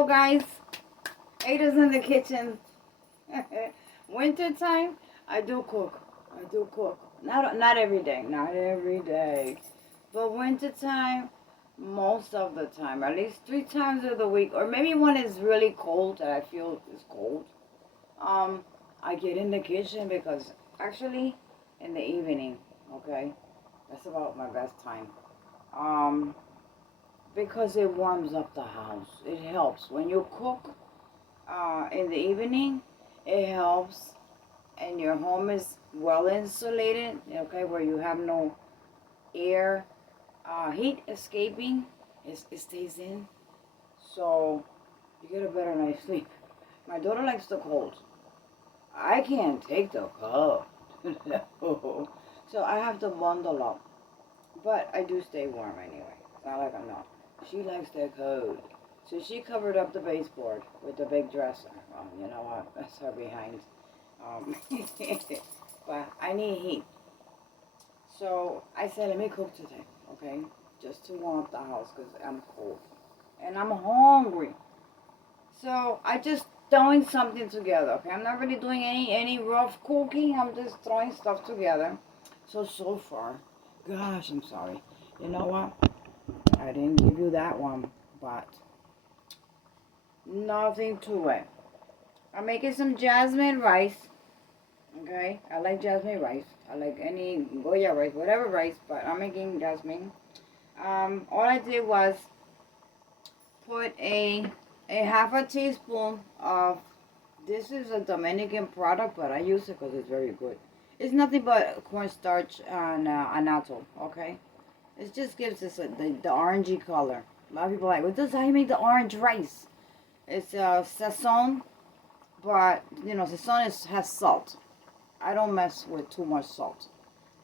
So guys, Ada's in the kitchen. Winter time, I do cook. Not every day, but winter time, most of the time, at least 3 times of the week, or maybe when it's really cold that I feel it's cold. I get in the kitchen because actually, in the evening, okay, that's about my best time. Because it warms up the house. It helps when you cook in the evening. It helps, and your home is well insulated. Okay, where you have no air, heat escaping. It stays in, so you get a better night's sleep. My daughter likes the cold. I can't take the cold, so I have to bundle up. But I do stay warm anyway. It's not like I'm not. She likes the cold. So she covered up the baseboard with the big dresser. You know what? That's her behind. But I need heat. So I said, let me cook today, okay? Just to warm up the house because I'm cold. And I'm hungry. So I just throwing something together, okay? I'm not really doing any rough cooking. I'm just throwing stuff together. So far, gosh, I'm sorry. You know what? I didn't give you that one, but nothing to it. I'm making some jasmine rice. Okay, I like jasmine rice. I like any Goya rice, whatever rice, but I'm making jasmine. All I did was put a half a teaspoon of, this is a Dominican product, but I use it because it's very good. It's nothing but cornstarch and annatto, okay? It just gives us the orangey color. A lot of people are like, well, this is how you make the orange rice. It's Sazon, but, you know, Sazon has salt. I don't mess with too much salt.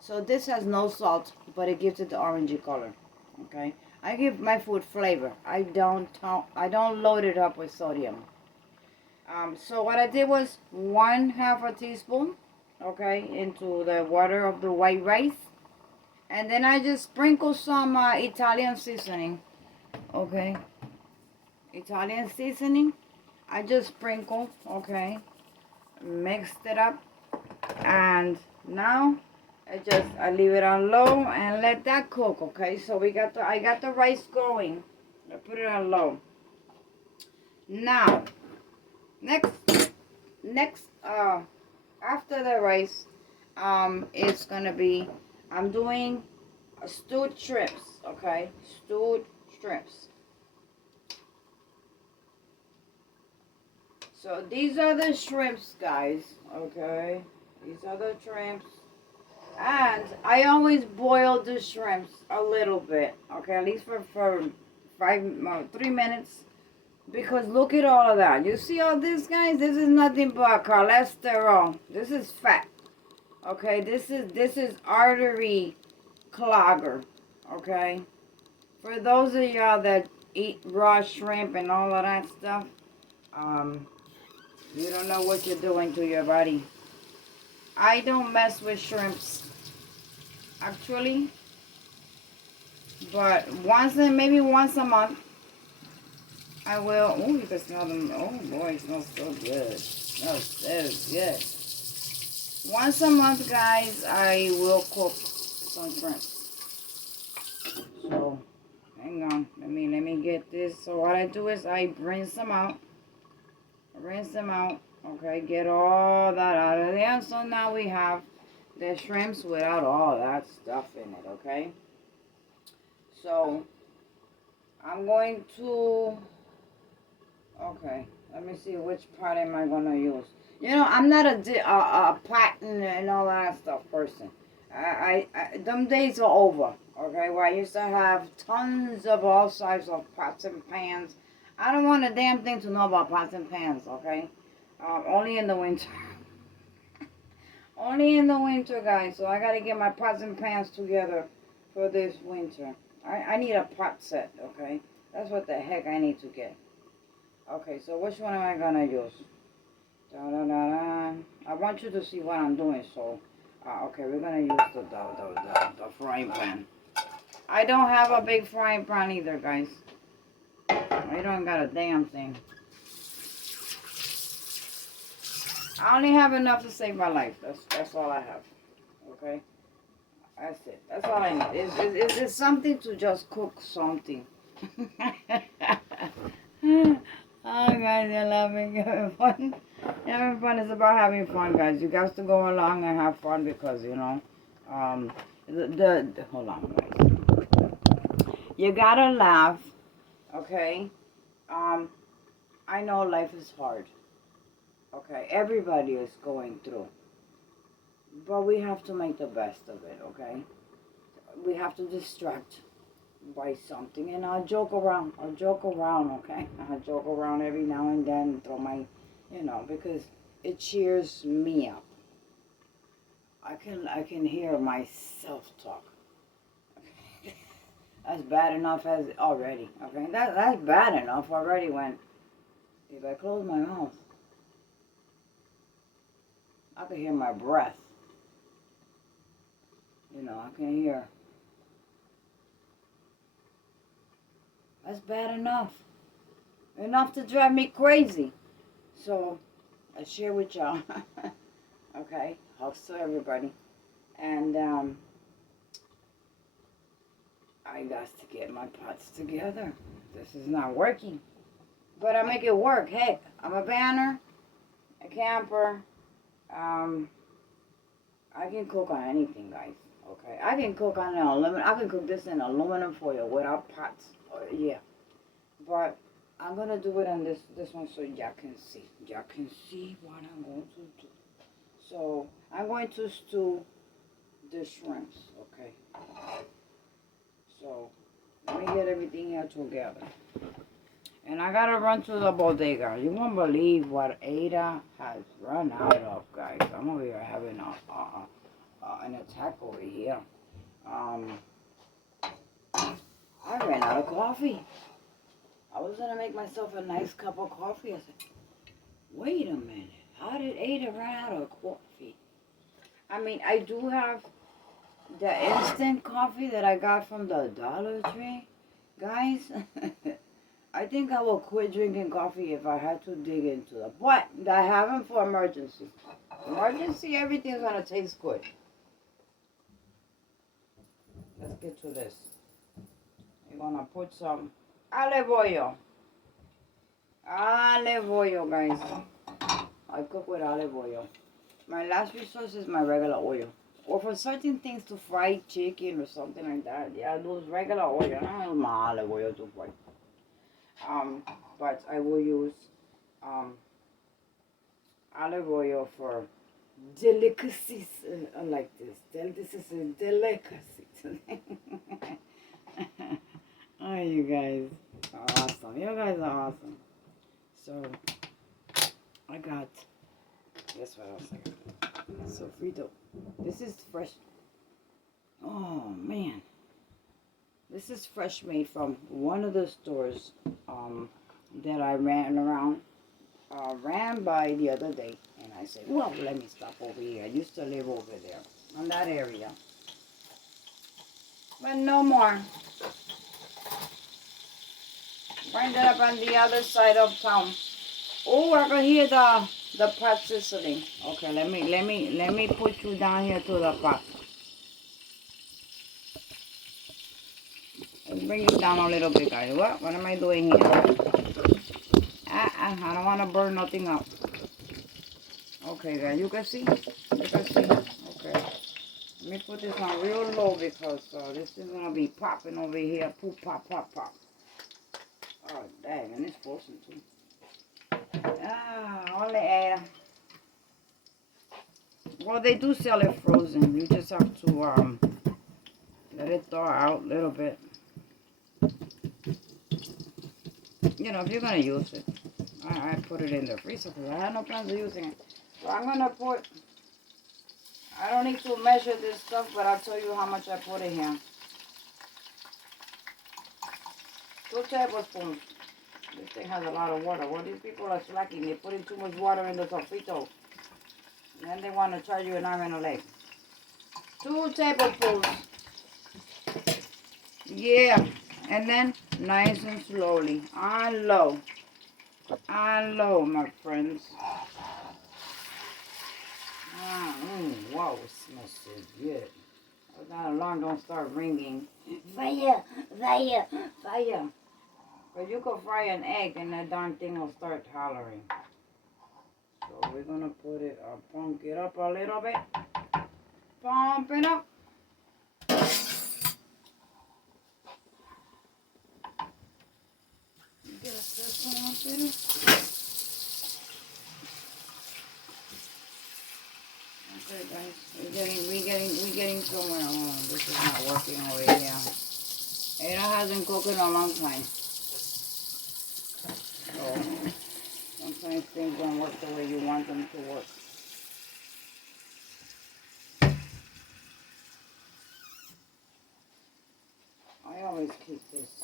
So this has no salt, but it gives it the orangey color, okay? I give my food flavor. I don't load it up with sodium. So what I did was 1/2 a teaspoon, okay, into the water of the white rice. And then I just sprinkle some Italian seasoning, okay? Italian seasoning. I just sprinkle, okay? Mixed it up. And now I leave it on low and let that cook, okay? So I got the rice going. I put it on low. Now, next after the rice, it's gonna be, I'm doing stewed shrimps, okay? Stewed shrimps. So these are the shrimps, guys, okay? These are the shrimps. And I always boil the shrimps a little bit, okay? At least for 3 minutes. Because look at all of that. You see all this, guys? This is nothing but cholesterol. This is fat. Okay, this is artery clogger. Okay, for those of y'all that eat raw shrimp and all of that stuff, you don't know what you're doing to your body. I don't mess with shrimps, actually, but maybe once a month, I will. Oh, you can smell them. Oh boy, it smells so good. It smells so good. Once a month, guys, I will cook some shrimp. So, hang on. Let me get this. So what I do is I rinse them out. Okay, get all that out of there. So now we have the shrimps without all that stuff in it, okay? So, I'm going to, okay, let me see which part am I going to use. You know, I'm not a patent and all that stuff person. Them days are over, okay, where I used to have tons of all sizes of pots and pans. I don't want a damn thing to know about pots and pans, okay? Only in the winter. Only in the winter, guys. So I got to get my pots and pans together for this winter. I need a pot set, okay? That's what the heck I need to get. Okay, so which one am I going to use? I want you to see what I'm doing, so... okay, we're going to use the frying pan. I don't have a big frying pan either, guys. I don't got a damn thing. I only have enough to save my life. That's all I have. Okay? That's it. That's all I need. Is something to just cook something. Oh, guys, you're laughing. You're having fun. Having fun is about having fun, guys. You guys to go along and have fun because, you know, hold on, guys. You gotta laugh, okay? I know life is hard. Okay, everybody is going through. But we have to make the best of it, okay? We have to distract by something. And I'll joke around, okay? I'll joke around every now and then, throw my, you know, because it cheers me up. I can hear myself talk. That's bad enough as already, okay? That's bad enough already when, if I close my mouth, I can hear my breath. You know, I can hear. That's bad enough. Enough to drive me crazy. So, I share with y'all. Okay? Hugs to everybody. And, I got to get my pots together. This is not working. But I make it work. Heck, I'm a banner, a camper. I can cook on anything, guys. Okay, I can cook on an aluminum. I can cook this in aluminum foil without pots. Yeah, but I'm gonna do it on this one so y'all can see. Y'all can see what I'm going to do. So I'm going to stew the shrimps. Okay. So let me get everything here together. And I gotta run to the bodega. You won't believe what Ada has run out of, guys. I'm over here having an attack over here. I ran out of coffee. I was gonna make myself a nice cup of coffee. I said, wait a minute. How did Ada run out of coffee? I mean, I do have the instant coffee that I got from the Dollar Tree. Guys, I think I will quit drinking coffee if I had to dig into it. But I have them for emergency. Emergency, everything's gonna taste good. Let's get to this. You're gonna put some olive oil. Olive oil, guys. I cook with olive oil. My last resource is my regular oil. Or for certain things to fry chicken or something like that. Yeah, I use regular oil. I don't use my olive oil to fry. But I will use olive oil for delicacies like this. This is a delicacy. Oh, you guys are awesome. You guys are awesome. So, I got, guess what else I got? Sofrito. This is fresh. Oh, man. This is fresh made from one of the stores that I ran by the other day. And I said, well, let me stop over here. I used to live over there, in that area. But no more. Wind it up on the other side of town. Oh, I can hear the pot sizzling. Okay, let me put you down here to the pot. Let's bring it down a little bit, guys. What am I doing here? I don't want to burn nothing up. Okay, guys, you can see? You can see? Okay. Let me put this on real low because this is going to be popping over here. Poop, pop, pop, pop. Oh, dang, and it's frozen too. Only air. Well, they do sell it frozen. You just have to let it thaw out a little bit. You know, if you're going to use it. I put it in the freezer because I had no plans of using it. So I'm going to put, I don't need to measure this stuff, but I'll tell you how much I put in here. 2 tablespoons. This thing has a lot of water. Well, these people are slacking. They're putting too much water in the sofrito. And then they want to charge you an arm and a leg. 2 tablespoons. Yeah. And then nice and slowly. On low. On low, my friends. Wow, it smells so good. That alarm don't start ringing. Fire, fire, fire. But you could fry an egg and that darn thing will start hollering. So we're gonna put it up, pump it up a little bit. Pump it up. Get this one up there. Okay, guys, we're getting somewhere. Oh, this is not working over here. Ada hasn't cooked in a long time. So sometimes things don't work the way you want them to work. I always keep this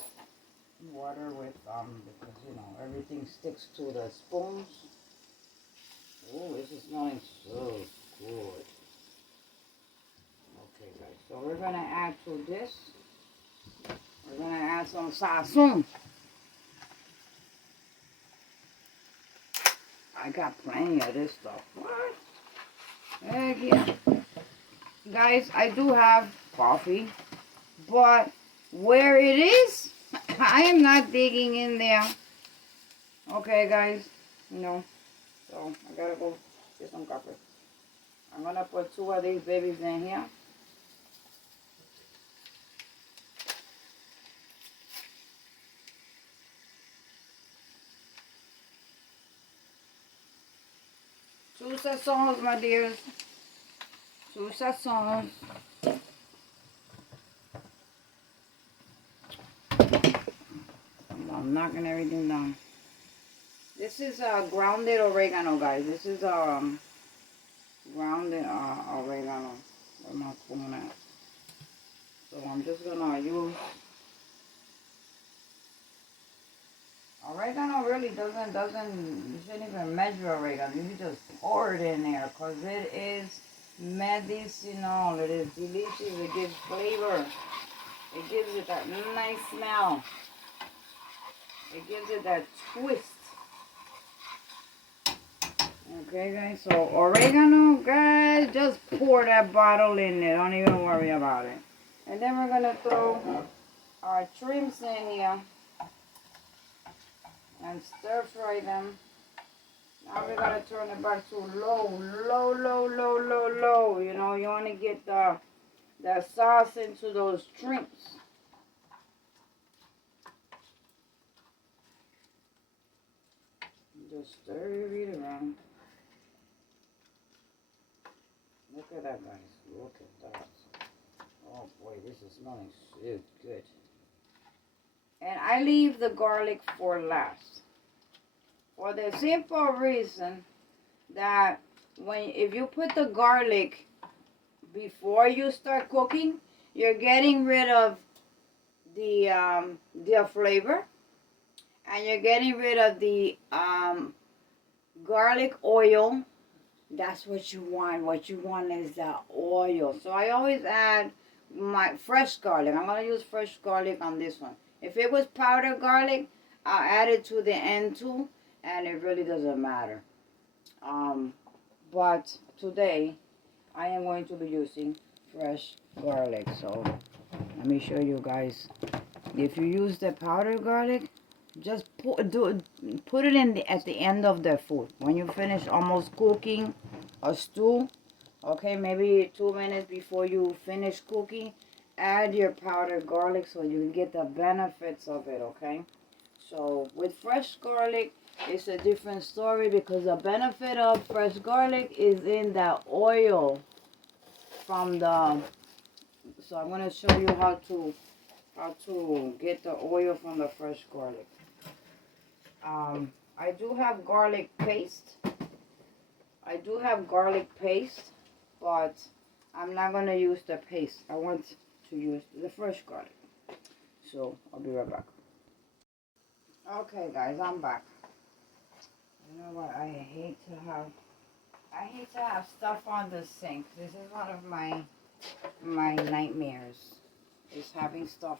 water with because you know everything sticks to the spoons. Oh, this is smelling so good. Okay, guys, so we're gonna add to this. We're gonna add some sazon. I got plenty of this stuff. What? Heck yeah. Guys, I do have coffee, but where it is, I am not digging in there. Okay, guys, no. So I gotta go get some coffee. I'm gonna put 2 of these babies in here. Two sazons, my dears. 2 sazons. I'm knocking everything down. This is grounded oregano, guys. This is grounded oregano. Where's my spoon at? So I'm just gonna use oregano. Really doesn't. You shouldn't even measure oregano. You just pour it in there, cause it is medicinal. It is delicious. It gives flavor. It gives it that nice smell. It gives it that twist. Okay, guys. So oregano, guys, just pour that bottle in there. Don't even worry about it. And then we're gonna throw our shrimps in here and stir fry them. Now we gotta turn it back to low. You know, you wanna get the sauce into those shrimps. Just stir it around. Look at that, guys. Look at that. Oh boy, this is smelling so good. And I leave the garlic for last. For the simple reason that if you put the garlic before you start cooking, you're getting rid of the flavor, and you're getting rid of the garlic oil. That's what you want. What you want is the oil. So I always add my fresh garlic. I'm going to use fresh garlic on this one. If it was powdered garlic, I'll add it to the end too, and it really doesn't matter. But today, I am going to be using fresh garlic. So let me show you guys. If you use the powdered garlic, just put it in at the end of the food. When you finish almost cooking a stew, okay, maybe 2 minutes before you finish cooking, add your powdered garlic so you get the benefits of it, okay? So with fresh garlic, it's a different story because the benefit of fresh garlic is in the oil from the... So I'm going to show you how to get the oil from the fresh garlic. I do have garlic paste. But I'm not going to use the paste. I want to use the fresh garlic. So I'll be right back. Okay, guys, I'm back. You know what? I hate to have stuff on the sink. This is one of my nightmares. Is having stuff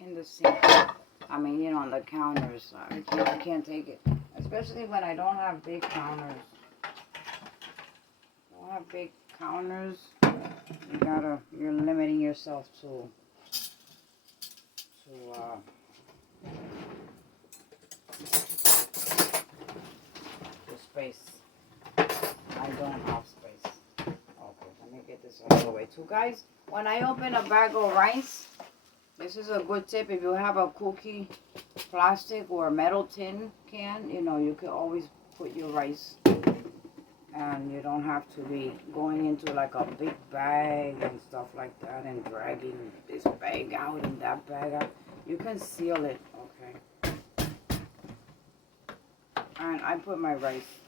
in the sink. I mean, you know, on the counters. I can't take it. Especially when I don't have big counters. Don't have big counters. You're limiting yourself to space. I don't have space. Okay, let me get this out of the way too, guys. When I open a bag of rice, this is a good tip. If you have a cookie plastic or metal tin can, you know, you can always put your rice, and you don't have to be going into like a big bag and stuff like that and dragging this bag out and that bag out. You can seal it, okay? And I put my rice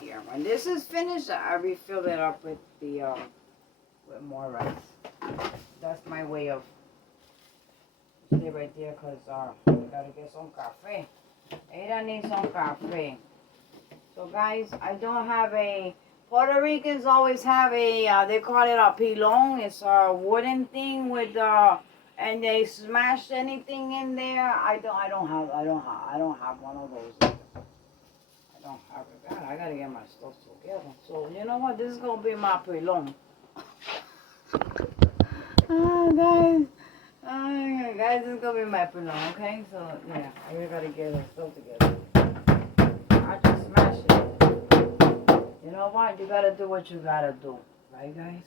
here. When this is finished, I refill it up with with more rice. That's my way of stay right there, because I gotta get some cafe. Ada needs some cafe. So guys, I don't have a, Puerto Ricans always have a, they call it a pilon. It's a wooden thing with, and they smash anything in there. I don't have one of those either. I don't have it. God, I gotta get my stuff together. So you know what? This is gonna be my pilon. Oh guys. Guys, this is gonna be my pillow, okay? So, yeah, I gotta get her stuff together. I just smash it. You know what? You gotta do what you gotta do. Right, guys?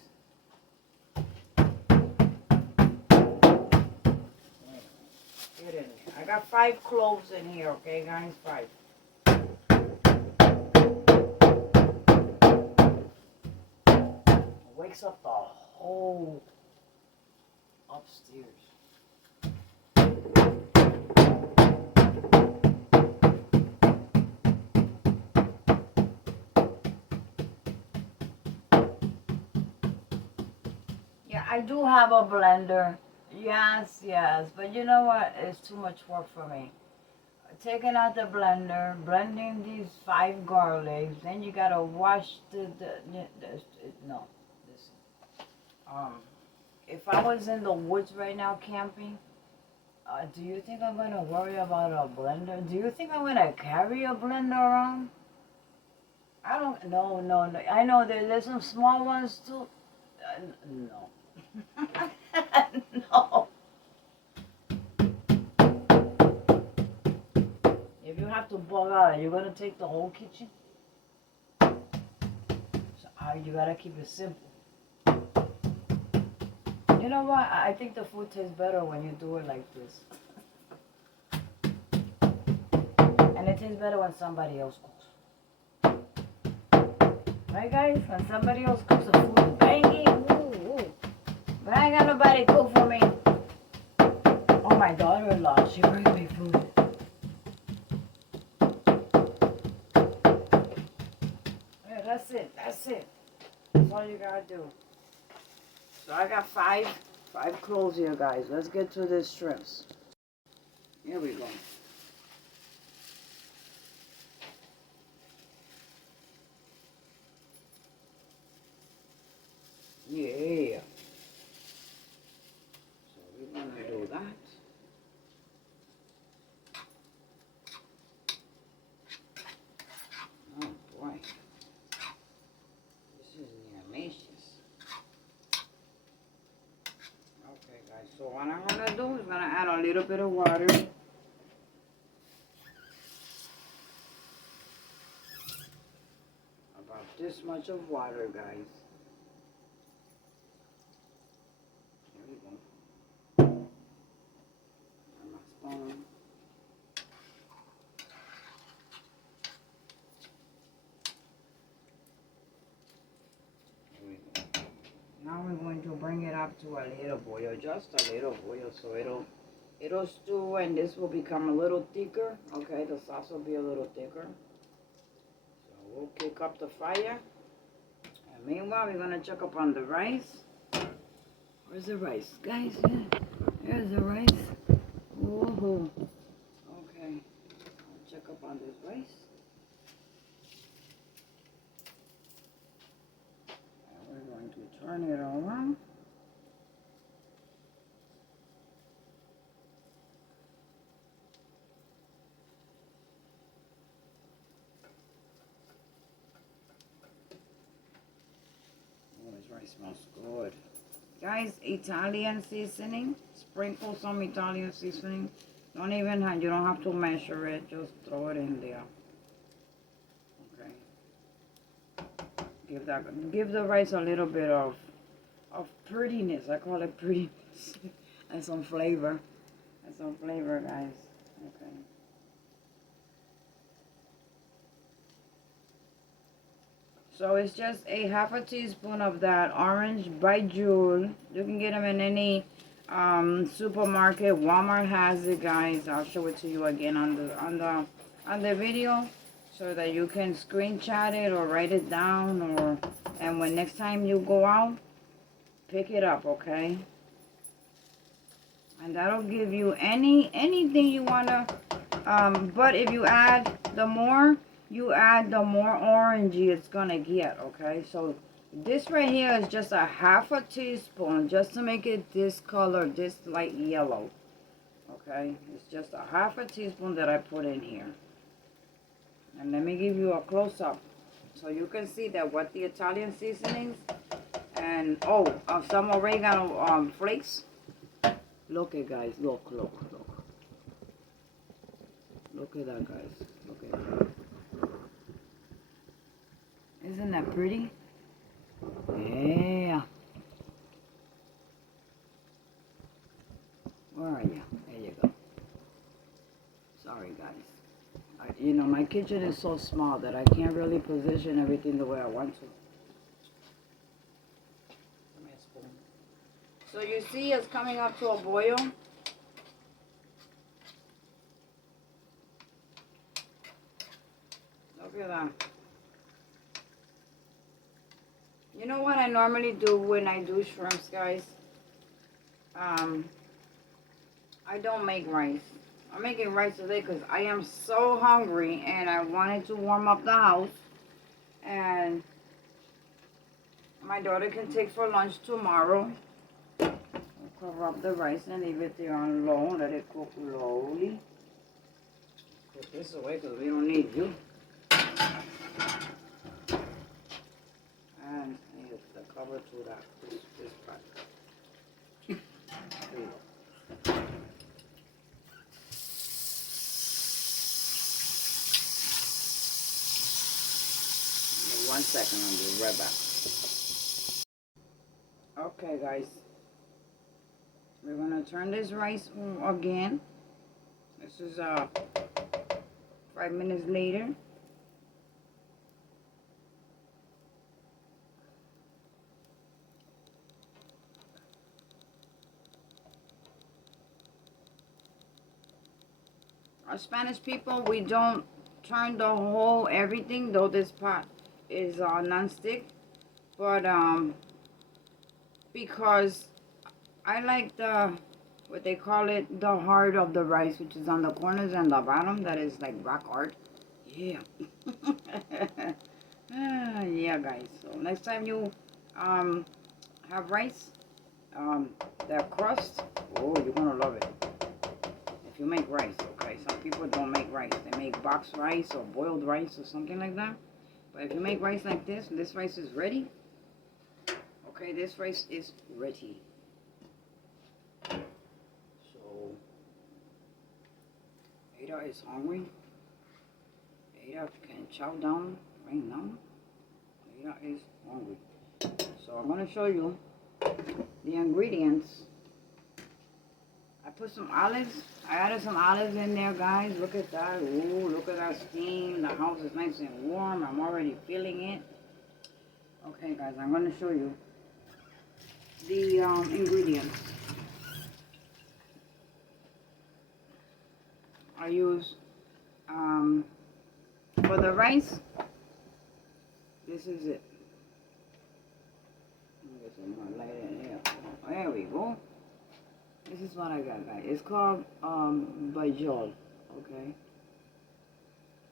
Get in there. I got 5 cloves in here, okay, guys? 5. It wakes up the whole upstairs. Yeah, I do have a blender. Yes, but you know what? It's too much work for me. Taking out the blender, blending these 5 garlics, then you gotta wash no. Listen. If I was in the woods right now camping, do you think I'm gonna worry about a blender? Do you think I'm gonna carry a blender around? I don't. No. I know there's some small ones too. No. No. If you have to bug out, you're gonna take the whole kitchen. So you gotta keep it simple. You know what? I think the food tastes better when you do it like this. And it tastes better when somebody else cooks. Right, guys? When somebody else cooks the food, bangy. Ooh. But I ain't got nobody cook for me. Oh, my daughter-in-law, she brings me food. Yeah, that's it. That's all you gotta do. So I got 5 cloves here, guys. Let's get to the strips. Here we go. Yeah. So we're gonna do that. Oh boy. This is delicious. Okay guys, so what I'm gonna do is gonna add a little bit of water. About this much of water, guys. Here we go. And my spoon. Here we go. Now we're going to bring it up to a little boil, just a little boil, so it'll stew, and this will become a little thicker. Okay, the sauce will be a little thicker. So we'll kick up the fire. And meanwhile, we're gonna check up on the rice. Where's the rice, guys? There's the rice. Whoa. Okay, I'll check up on this rice. And we're going to turn it over. smells good. Guys, Italian seasoning. Sprinkle some Italian seasoning. You don't have to measure it. Just throw it in there. Okay. Give the rice a little bit of prettiness. I call it prettiness. And some flavor. And some flavor, guys. Okay. So it's just a half a teaspoon of that orange by Jewel. You can get them in any supermarket. Walmart has it, guys. I'll show it to you again on the video so that you can screenshot it or write it down, and when next time you go out, pick it up, okay? And that'll give you anything you wanna. But if you add the more orangey it's gonna get, okay? So this right here is just a half a teaspoon just to make it this color, this light yellow, okay? It's just a half a teaspoon that I put in here. And let me give you a close-up so you can see that what the Italian seasonings and some oregano flakes. Look at, guys, look at that, guys. Look at that. Isn't that pretty? Yeah. Where are you? There you go. Sorry, guys. My kitchen is so small that I can't really position everything the way I want to. So you see it's coming up to a boil. Look at that. You know what I normally do when I do shrimps, guys? I don't make rice. I'm making rice today because I am so hungry and I wanted to warm up the house. And my daughter can take for lunch tomorrow. I'll cover up the rice and leave it there on low. Let it cook slowly. Put this away because we don't need you. And here's the cover to this part. There you go. 1 second, I'll be right back. Okay, guys. We're gonna turn this rice on again. This is 5 minutes later. Our Spanish people, we don't turn the whole everything, though this pot is non-stick, but because I like what they call it, the heart of the rice, which is on the corners and the bottom, that is like rock art. Yeah. Yeah, guys. So next time you have rice, that crust, oh, you're gonna love it. If you make rice, okay. Some people don't make rice. They make boxed rice or boiled rice or something like that. But if you make rice like this rice is ready. Okay, this rice is ready. So, Ada is hungry. Ada can chow down right now. Ada is hungry. So I'm going to show you the ingredients. I put some olives. I added some olives in there, guys. Look at that. Ooh, look at that steam. The house is nice and warm. I'm already feeling it. Okay, guys, I'm going to show you the ingredients. I use, for the rice, this is it. Get some more light in here. There we go. This is what I got, guys. It's called bajol, okay?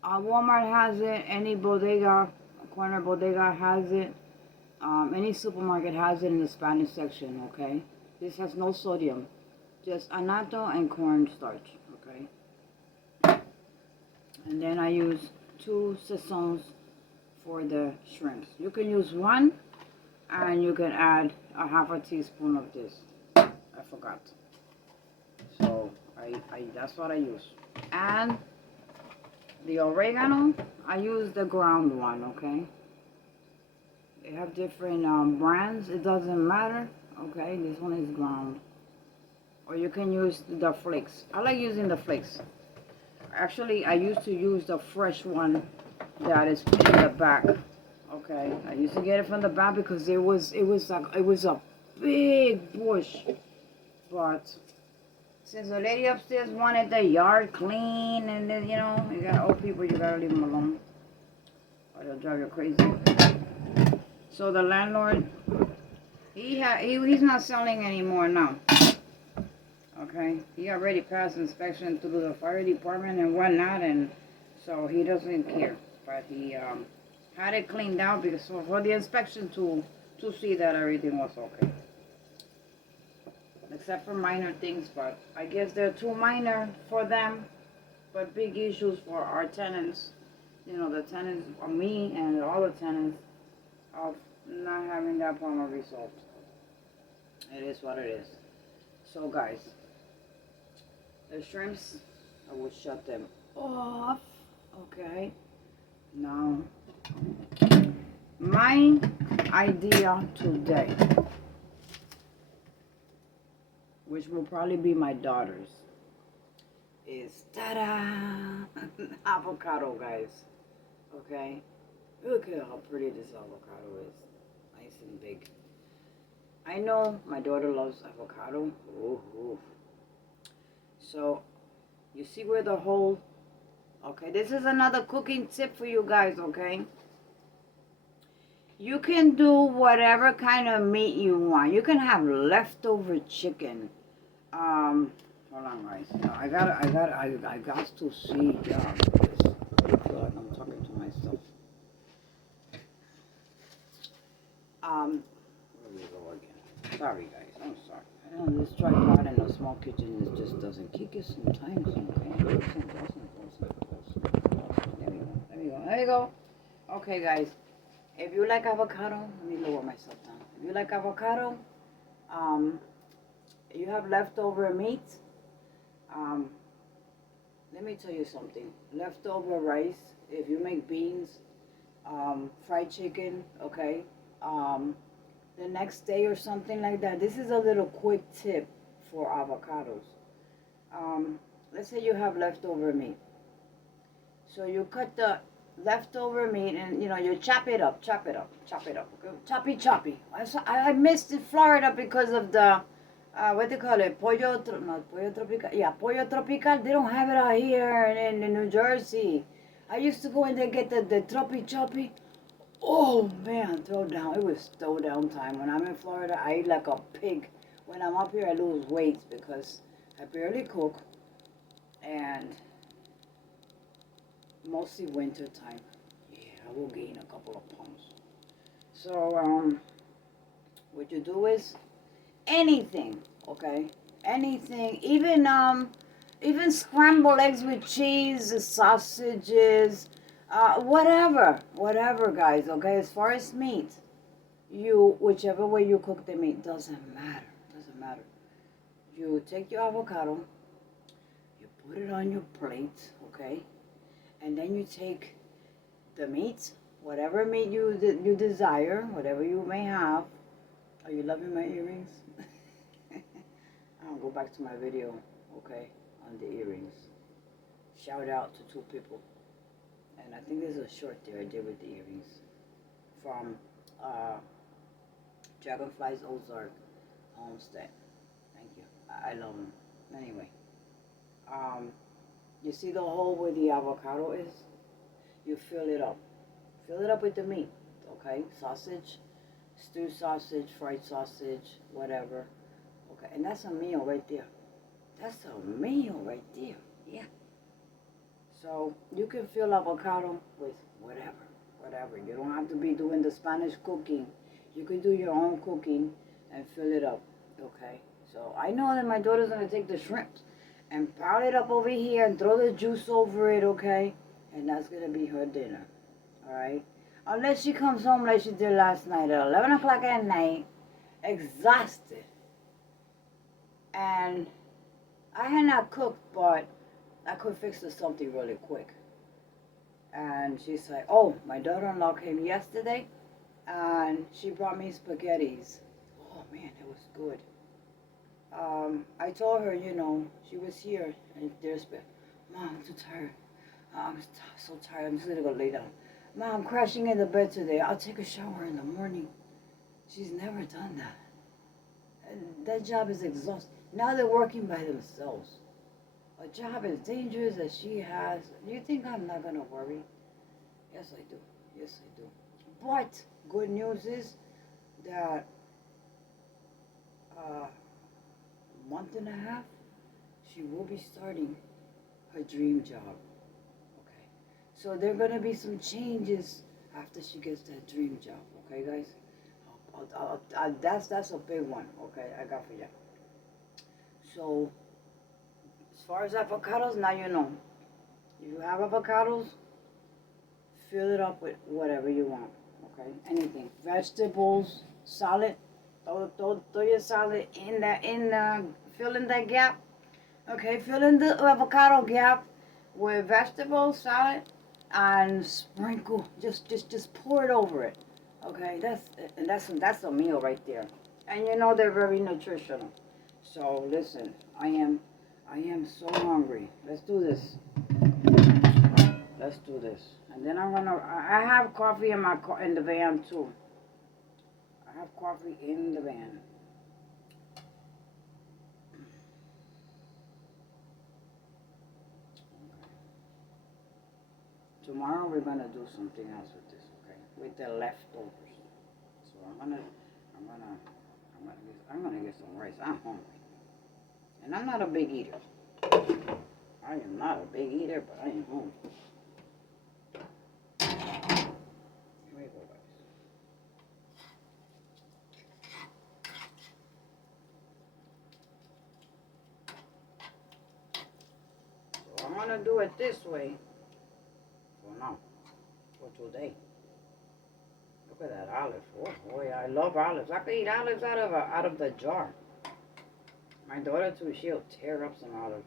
Walmart has it. Any bodega, corner bodega has it. Any supermarket has it in the Spanish section, okay? This has no sodium, just annatto and cornstarch, okay? And then I use 2 saisons for the shrimps. You can use 1. And you can add a half a teaspoon of this. I forgot. So that's what I use. And the oregano, I use the ground one, okay? They have different brands. It doesn't matter, okay? This one is ground. Or you can use the flakes. I like using the flakes. Actually, I used to use the fresh one that is in the back. Okay, I used to get it from the back because it was a big bush. But since the lady upstairs wanted the yard clean, and then, you know, you got old people, you gotta leave them alone, or they'll drive you crazy. So the landlord, he's not selling anymore now. Okay, he already passed inspection through the fire department and whatnot, and so he doesn't care. But he had it cleaned out because for the inspection to see that everything was okay, except for minor things. But I guess they're too minor for them, but big issues for our tenants. You know, the tenants, me and all the tenants, of not having that problem resolved. It is what it is. So guys, the shrimps, I will shut them off. Okay. Now, my idea today, which will probably be my daughter's, is ta-da! Avocado, guys. Okay. Look at how pretty this avocado is. Nice and big. I know my daughter loves avocado. Ooh. So, you see where the hole... Okay, this is another cooking tip for you guys, okay? You can do whatever kind of meat you want. You can have leftover chicken. Hold on, guys. No, I got to see. Yeah, I feel like I'm talking to myself. Where we go again? Sorry, guys. I'm sorry. I know this tripod in a small kitchen just doesn't kick it sometimes. Okay. There we go. Okay, guys. If you like avocado, let me lower myself down. If you like avocado, you have leftover meat. Let me tell you something. Leftover rice. If you make beans, fried chicken, okay. The next day or something like that. This is a little quick tip for avocados. Let's say you have leftover meat. So you cut the leftover meat and, you know, you chop it up. Okay? Choppy. I missed Florida because of the, what they call it? Pollo tropical. Yeah, pollo tropical. They don't have it out here in New Jersey. I used to go in there and get the choppy. Oh man, throw down. It was throw down time. When I'm in Florida, I eat like a pig. When I'm up here, I lose weight because I barely cook. And mostly winter time. Yeah, I will gain a couple of pounds. So, what you do is anything, okay? Anything, even scrambled eggs with cheese, sausages, whatever, guys, okay? As far as meat, whichever way you cook the meat, doesn't matter. You take your avocado, you put it on your plate, okay? And then you take the meat, whatever meat you desire, whatever you may have. Are you loving my earrings? I'll go back to my video, okay, on the earrings. Shout out to 2 people. And I think there's a short there I did with the earrings from Dragonflies Ozark Homestead. Thank you. I love them. Anyway, you see the hole where the avocado is? You fill it up. Fill it up with the meat, okay? Sausage, stewed sausage, fried sausage, whatever. Okay, and that's a meal right there. Yeah. So you can fill avocado with whatever. You don't have to be doing the Spanish cooking. You can do your own cooking and fill it up, okay? So I know that my daughter's gonna take the shrimps and pile it up over here and throw the juice over it, okay? And that's gonna be her dinner, all right? Unless she comes home like she did last night at 11 o'clock at night, exhausted. And I had not cooked, but I could fix her something really quick. And she's like, oh, my daughter-in-law came yesterday, and she brought me spaghettis. Oh, man, it was good. I told her, she was here, and there's been, Mom, I'm too tired. I'm so tired. I'm just going to go lay down. Mom, I'm crashing in the bed today. I'll take a shower in the morning. She's never done that. And that job is exhausting. Now they're working by themselves. A job as dangerous as she has. Do you think I'm not going to worry? Yes, I do. Yes, I do. But good news is that month and a half, she will be starting her dream job. Okay. So there are going to be some changes after she gets that dream job. Okay, guys? That's a big one. Okay, I got for you. So, as far as avocados, now you know. If you have avocados, fill it up with whatever you want. Okay, anything. Vegetables, salad. Throw your salad fill in that gap. Okay, fill in the avocado gap with vegetable salad and sprinkle. Just pour it over it. Okay, that's a meal right there. And they're very nutritional. So listen, I am so hungry. Let's do this. Let's do this. And then I have coffee in the van too. I have coffee in the van. Tomorrow we're gonna do something else with this, okay? With the leftovers. So I'm gonna get some rice. I'm hungry, and I'm not a big eater. I am not a big eater, but I am hungry. Here we go, guys. So I'm gonna do it this way. For now, for today. Look at that olive. Oh boy, I love olives. I could eat olives out of the jar. My daughter too, she'll tear up some olive.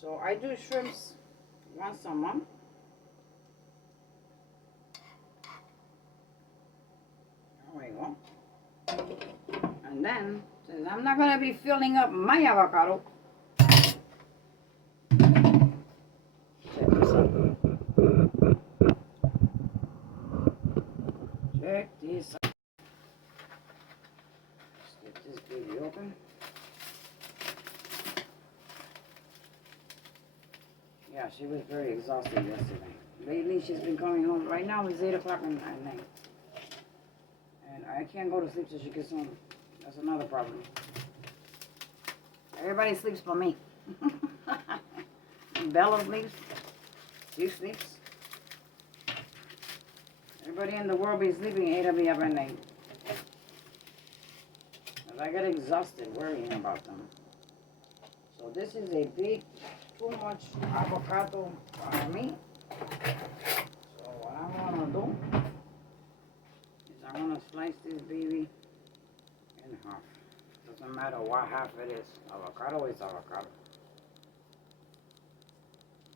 So I do shrimps once a month. There we go. And then, since I'm not gonna be filling up my avocado, check this out. Let's get this baby open. Yeah, she was very exhausted yesterday. Lately, she's been coming home. Right now, it's 8 o'clock at night. And I can't go to sleep till she gets home. That's another problem. Everybody sleeps but me. Bella sleeps. She sleeps. Everybody in the world be sleeping 8 of me up at night. But I get exhausted worrying about them. So this is a big, too much avocado for me. So what I'm gonna do is I'm gonna slice this baby in half. Doesn't matter what half it is. Avocado is avocado.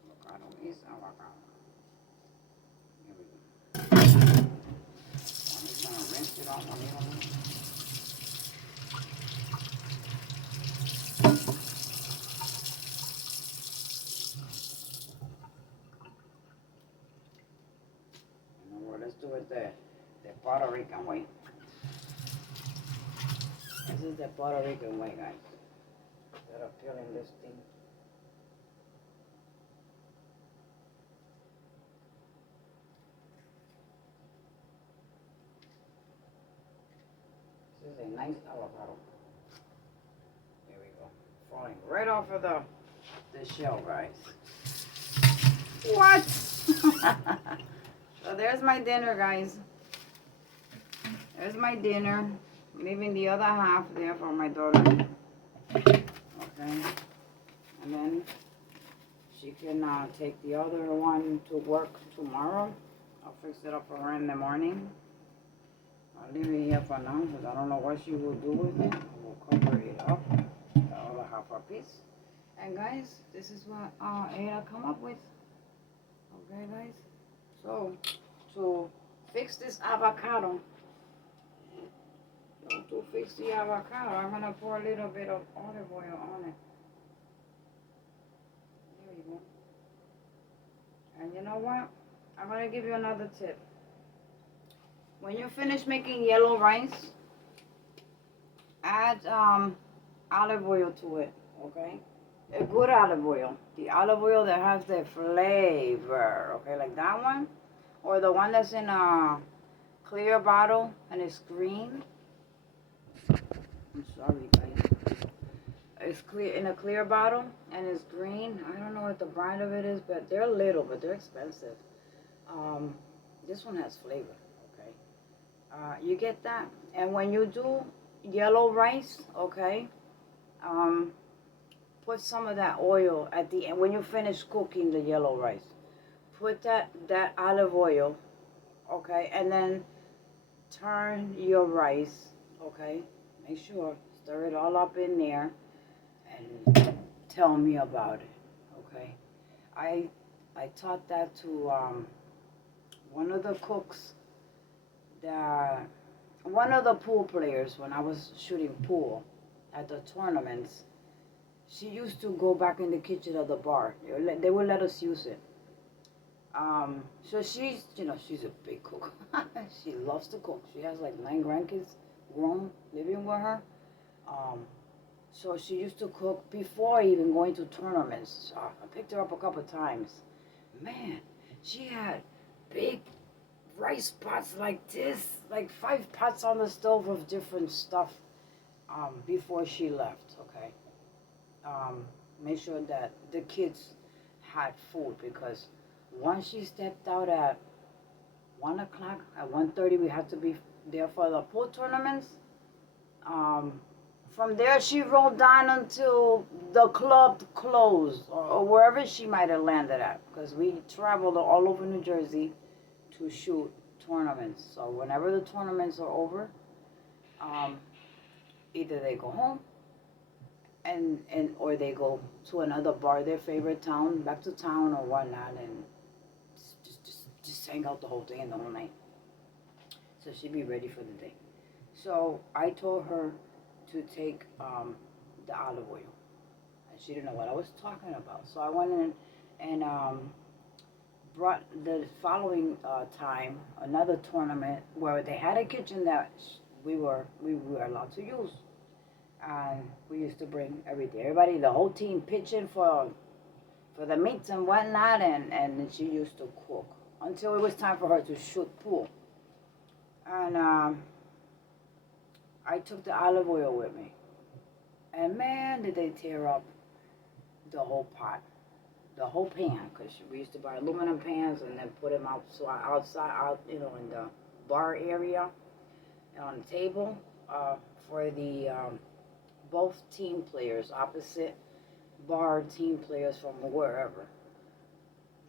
Avocado is avocado. Here we go. I'm just gonna rinse it off a little bit. Let's do it the Puerto Rican way. This is the Puerto Rican way, guys. Instead of peeling this thing. This is a nice avocado. There we go. Falling right off of the shell, guys. What? So there's my dinner, guys. There's my dinner. Leaving the other half there for my daughter. Okay. And then she she can take the other one to work tomorrow. I'll fix it up for her in the morning. I'll leave it here for now because I don't know what she will do with it. We'll cover it up. I'll have a piece. And guys, this is what Ada come up with. Okay, guys. So to fix this avocado, I'm gonna pour a little bit of olive oil on it. There you go. And you know what? I'm gonna give you another tip. When you finish making yellow rice, add olive oil to it, okay? A good olive oil. The olive oil that has the flavor, okay? Like that one. Or the one that's in a clear bottle and it's green. I'm sorry, guys. It's clear in a clear bottle and it's green. I don't know what the brand of it is, but they're little, but they're expensive. This one has flavor, okay? You get that? And when you do yellow rice, okay, put some of that oil at the end when you finish cooking the yellow rice. Put that olive oil, okay, and then turn your rice, okay. Make sure stir it all up in there, and tell me about it, okay. I taught that to one of the cooks, one of the pool players when I was shooting pool at the tournaments. She used to go back in the kitchen of the bar. They would let us use it. So she's, she's a big cook. She loves to cook. She has like 9 grandkids grown living with her. So she used to cook before even going to tournaments. I picked her up a couple of times. Man, she had big rice pots like this, like 5 pots on the stove of different stuff before she left, okay? Make sure that the kids had food, because once she stepped out at 1 o'clock, at 1:30 we had to be there for the pool tournaments. From there she rolled down until the club closed, or wherever she might have landed at, because we traveled all over New Jersey to shoot tournaments. So whenever the tournaments are over, either they go home and or they go to another bar, their favorite town, back to town or whatnot, and just hang out the whole day and the whole night. So she'd be ready for the day. So I told her to take the olive oil, and she didn't know what I was talking about. So I went in and brought the following time another tournament where they had a kitchen that we were allowed to use. And we used to bring everybody, the whole team, pitch in for the meats and whatnot, and she used to cook until it was time for her to shoot pool. And I took the olive oil with me, and man, did they tear up the whole pot, the whole pan, because we used to buy aluminum pans and then put them outside, in the bar area on the table for the both team players, opposite bar team players from wherever,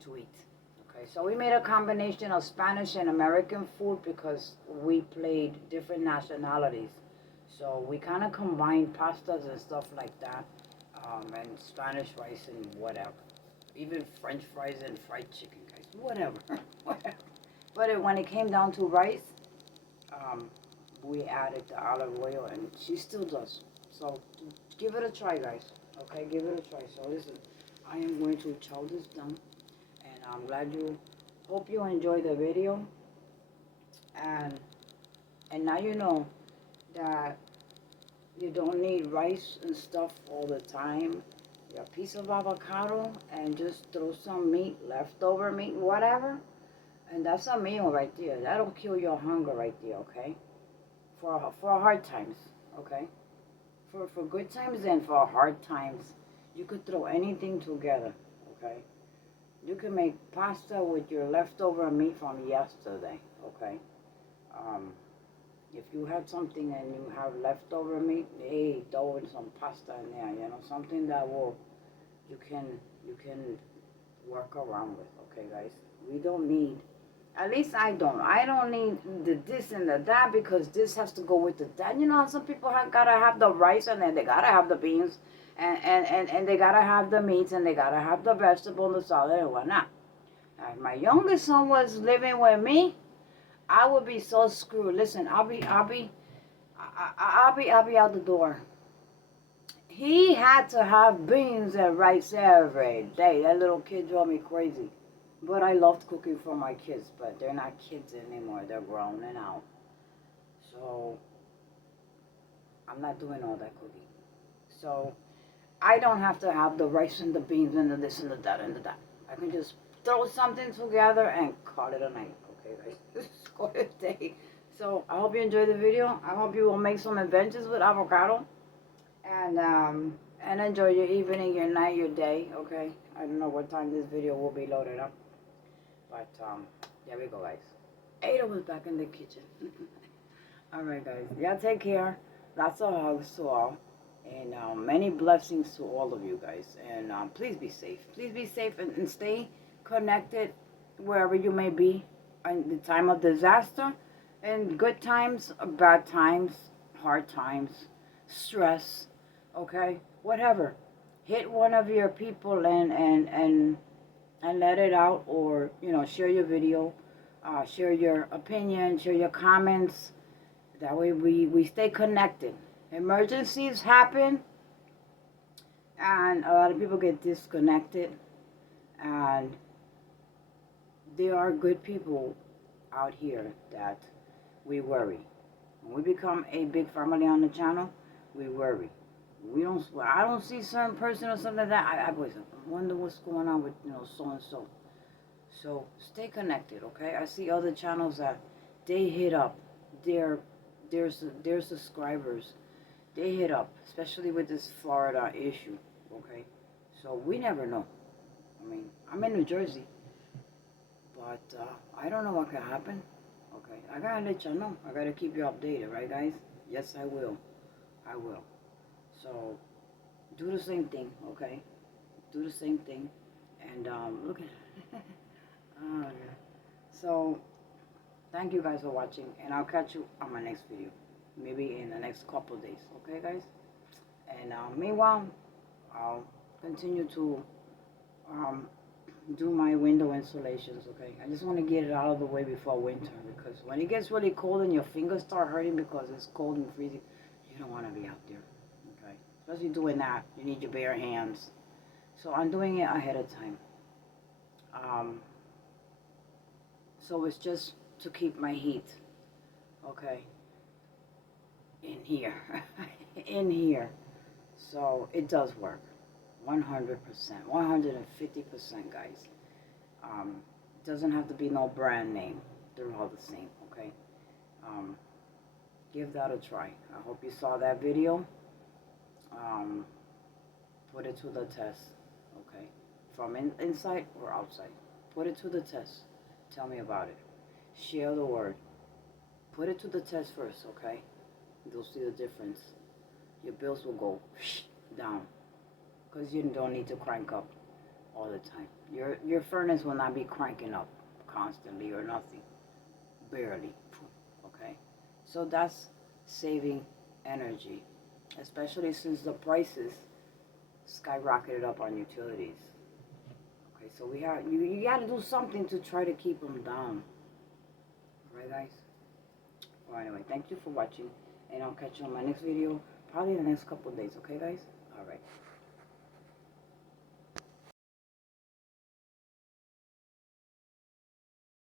to eat. Okay, so we made a combination of Spanish and American food because we played different nationalities. So we kind of combined pastas and stuff like that, and Spanish rice and whatever. Even French fries and fried chicken, guys, whatever, whatever. But when it came down to rice, we added the olive oil, and she still does. So give it a try, guys. Okay, give it a try. So listen, I am going to chow this down, and I'm glad hope you enjoy the video. And now you know that you don't need rice and stuff all the time. A piece of avocado and just throw some meat, leftover meat, whatever, and that's a meal right there. That'll kill your hunger right there, okay? For hard times, okay? For good times and for hard times, you could throw anything together, okay? You can make pasta with your leftover meat from yesterday, okay? If you had something and you have leftover meat, hey, throw in some pasta in there, something that you can work around with, okay, guys? We don't need, at least I don't. I don't need the this and the that because this has to go with the that. You know how some people gotta have the rice and then they gotta have the beans and they gotta have the meats and they gotta have the vegetable and the salad and whatnot. If my youngest son was living with me, I would be so screwed. Listen, I'll be out the door. He had to have beans and rice every day. That little kid drove me crazy. But I loved cooking for my kids, but they're not kids anymore. They're grown and out. So I'm not doing all that cooking. So I don't have to have the rice and the beans and the this and the that and the that. I can just throw something together and call it a night. Okay, guys? Just call it a day. So I hope you enjoyed the video. I hope you will make some adventures with avocado. And enjoy your evening, your night, your day, okay? I don't know what time this video will be loaded up. But, there we go, guys. Ada was back in the kitchen. Alright, guys. Y'all take care. Lots of hugs to all. And many blessings to all of you guys. And please be safe. Please be safe and stay connected wherever you may be in the time of disaster. In good times, bad times, hard times, stress. Okay, whatever. Hit one of your people and let it out, or share your video, share your opinion, share your comments. That way we stay connected. Emergencies happen, and a lot of people get disconnected, and there are good people out here that we worry. When we become a big family on the channel, we worry. I don't see some person or something like that. I always wonder what's going on with so and so. So stay connected, okay? I see other channels that they hit up their subscribers. They hit up, especially with this Florida issue, okay? So we never know. I mean, I'm in New Jersey, but I don't know what can happen. Okay, I gotta let you know. I gotta keep you updated, right, guys? Yes, I will. I will. So, do the same thing, okay? Do the same thing. And, look at oh, yeah. So, thank you guys for watching. And I'll catch you on my next video. Maybe in the next couple of days, okay, guys? And, meanwhile, I'll continue to, do my window installations, okay? I just want to get it out of the way before winter. Because when it gets really cold and your fingers start hurting because it's cold and freezing, you don't want to be out there. Especially doing that, you need your bare hands. So I'm doing it ahead of time. So it's just to keep my heat, okay, in here, in here. So it does work, 100%, 150%, guys. It doesn't have to be no brand name. They're all the same, okay? Give that a try. I hope you saw that video. Put it to the test, okay? From inside or outside. Put it to the test. Tell me about it. Share the word. Put it to the test first, okay? You'll see the difference. Your bills will go down because you don't need to crank up all the time. Your furnace will not be cranking up constantly or nothing. Barely, okay? So that's saving energy, especially since the prices skyrocketed up on utilities. Okay, so you got to do something to try to keep them down. Alright, guys? Well, anyway, thank you for watching, and I'll catch you on my next video, probably in the next couple of days, okay, guys? Alright.